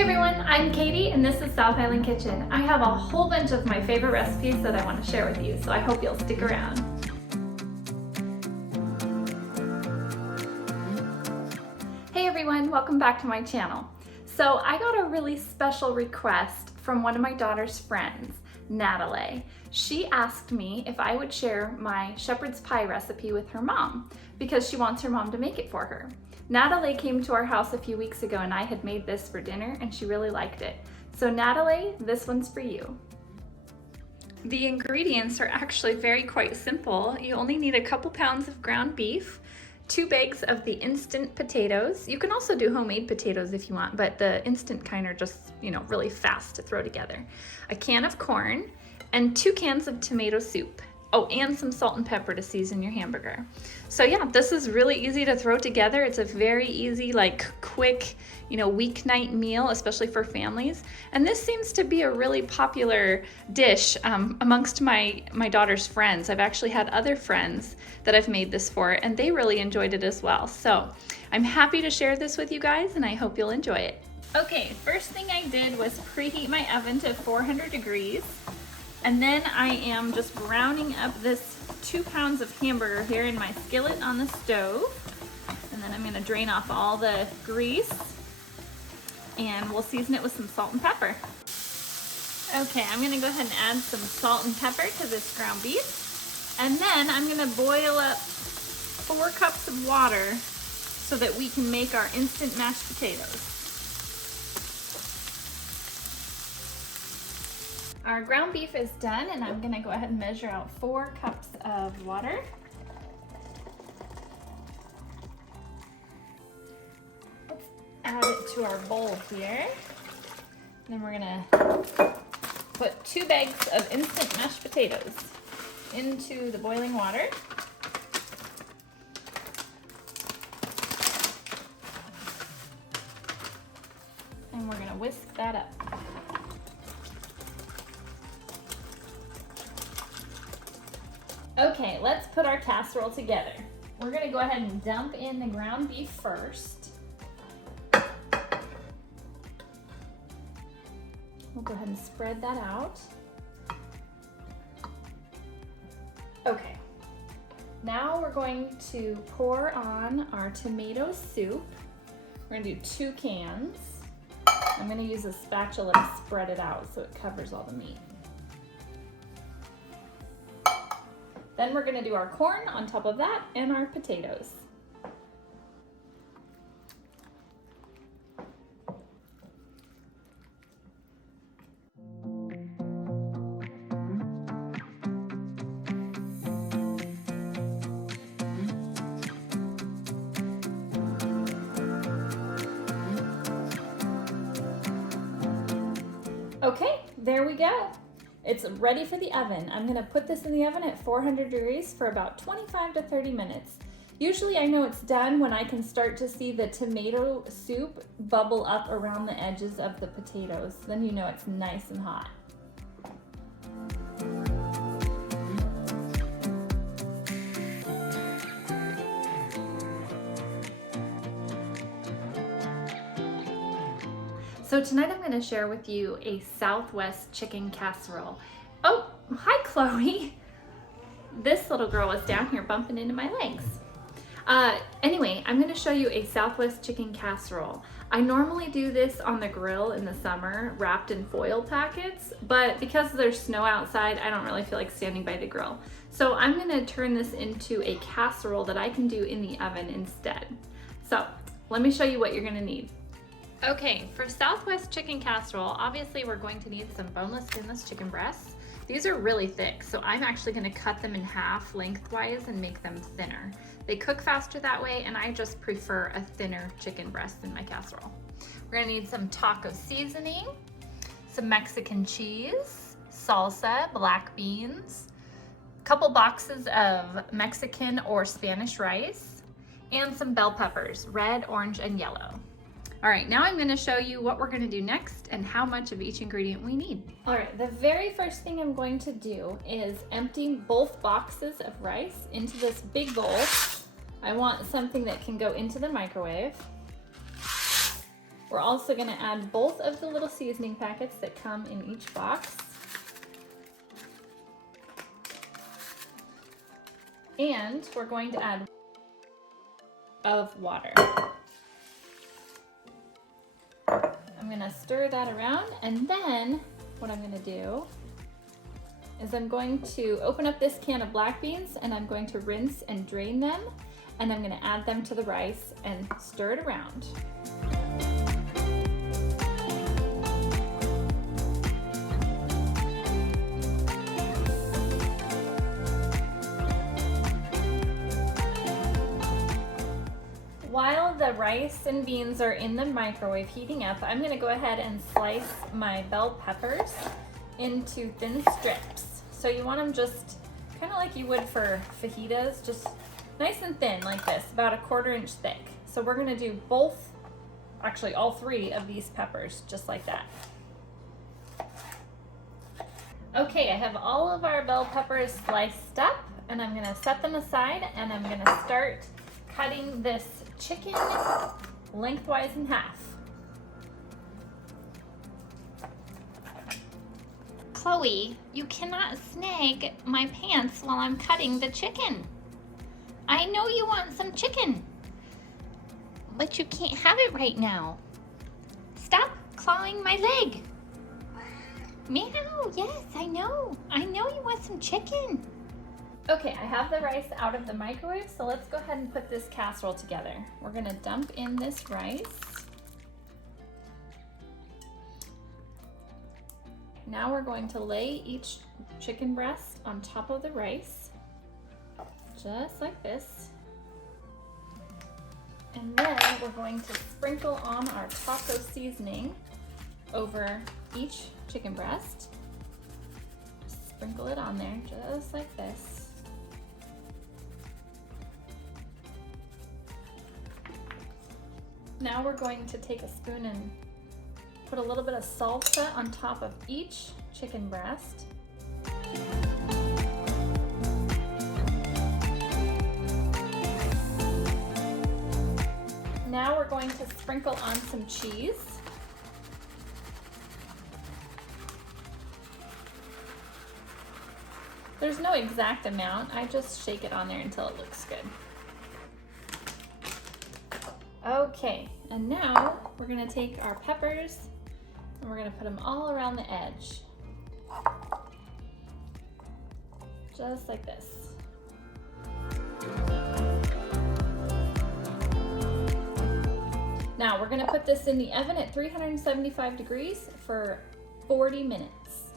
Hey everyone, I'm Katie and this is South Island Kitchen. I have a whole bunch of my favorite recipes that I want to share with you, so I hope you'll stick around. Hey everyone, welcome back to my channel. So I got a really special request from one of my daughter's friends, Natalie. She asked me if I would share my shepherd's pie recipe with her mom because she wants her mom to make it for her. Natalie came to our house a few weeks ago and I had made this for dinner and she really liked it. So Natalie, this one's for you. The ingredients are actually quite simple. You only need a couple pounds of ground beef, 2 bags of the instant potatoes. You can also do homemade potatoes if you want, but the instant kind are just, really fast to throw together. A can of corn and 2 cans of tomato soup. Oh, and some salt and pepper to season your hamburger. So yeah, this is really easy to throw together. It's a very easy, quick, weeknight meal, especially for families. And this seems to be a really popular dish amongst my daughter's friends. I've actually had other friends that I've made this for, and they really enjoyed it as well. So I'm happy to share this with you guys, and I hope you'll enjoy it. Okay, first thing I did was preheat my oven to 400 degrees. And then I am just browning up this 2 pounds of hamburger here in my skillet on the stove. And then I'm gonna drain off all the grease and we'll season it with some salt and pepper. Okay, I'm gonna go ahead and add some salt and pepper to this ground beef. And then I'm gonna boil up 4 cups of water so that we can make our instant mashed potatoes. Our ground beef is done and I'm gonna go ahead and measure out 4 cups of water. Let's add it to our bowl here. Then we're gonna put 2 bags of instant mashed potatoes into the boiling water. And we're gonna whisk that up. Okay, let's put our casserole together. We're gonna go ahead and dump in the ground beef first. We'll go ahead and spread that out. Okay, now we're going to pour on our tomato soup. We're gonna do 2 cans. I'm gonna use a spatula to spread it out so it covers all the meat. Then we're gonna do our corn on top of that and our potatoes. Okay, there we go. It's ready for the oven. I'm gonna put this in the oven at 400 degrees for about 25 to 30 minutes. Usually I know it's done when I can start to see the tomato soup bubble up around the edges of the potatoes. Then you know it's nice and hot. So tonight I'm going to share with you a Southwest chicken casserole. Oh, hi Chloe. This little girl was down here bumping into my legs. Anyway, I'm going to show you a Southwest chicken casserole. I normally do this on the grill in the summer, wrapped in foil packets, but because there's snow outside, I don't really feel like standing by the grill. So I'm going to turn this into a casserole that I can do in the oven instead. So let me show you what you're going to need. Okay, for Southwest chicken casserole, obviously we're going to need some boneless, skinless chicken breasts. These are really thick, so I'm actually gonna cut them in half lengthwise and make them thinner. They cook faster that way, and I just prefer a thinner chicken breast in my casserole. We're gonna need some taco seasoning, some Mexican cheese, salsa, black beans, a couple boxes of Mexican or Spanish rice, and some bell peppers, red, orange, and yellow. All right, now I'm gonna show you what we're gonna do next and how much of each ingredient we need. All right, the very first thing I'm going to do is empty both boxes of rice into this big bowl. I want something that can go into the microwave. We're also gonna add both of the little seasoning packets that come in each box. And we're going to add of water. I'm gonna stir that around, and then what I'm gonna do is I'm going to open up this can of black beans and I'm going to rinse and drain them, and I'm gonna add them to the rice and stir it around. While the rice and beans are in the microwave heating up, I'm gonna go ahead and slice my bell peppers into thin strips. So you want them just kind of like you would for fajitas, just nice and thin like this, about 1/4 inch thick. So we're gonna do both, actually all 3 of these peppers, just like that. Okay, I have all of our bell peppers sliced up, and I'm gonna set them aside, and I'm gonna start cutting this chicken lengthwise in half. Chloe, you cannot snag my pants while I'm cutting the chicken. I know you want some chicken, but you can't have it right now. Stop clawing my leg. Meow, yes, I know. I know you want some chicken. Okay, I have the rice out of the microwave, so let's go ahead and put this casserole together. We're gonna dump in this rice. Now we're going to lay each chicken breast on top of the rice, just like this. And then we're going to sprinkle on our taco seasoning over each chicken breast. Sprinkle it on there, just like this. Now we're going to take a spoon and put a little bit of salsa on top of each chicken breast. Now we're going to sprinkle on some cheese. There's no exact amount, I just shake it on there until it looks good. Okay, and now we're gonna take our peppers and we're gonna put them all around the edge. Just like this. Now we're gonna put this in the oven at 375 degrees for 40 minutes.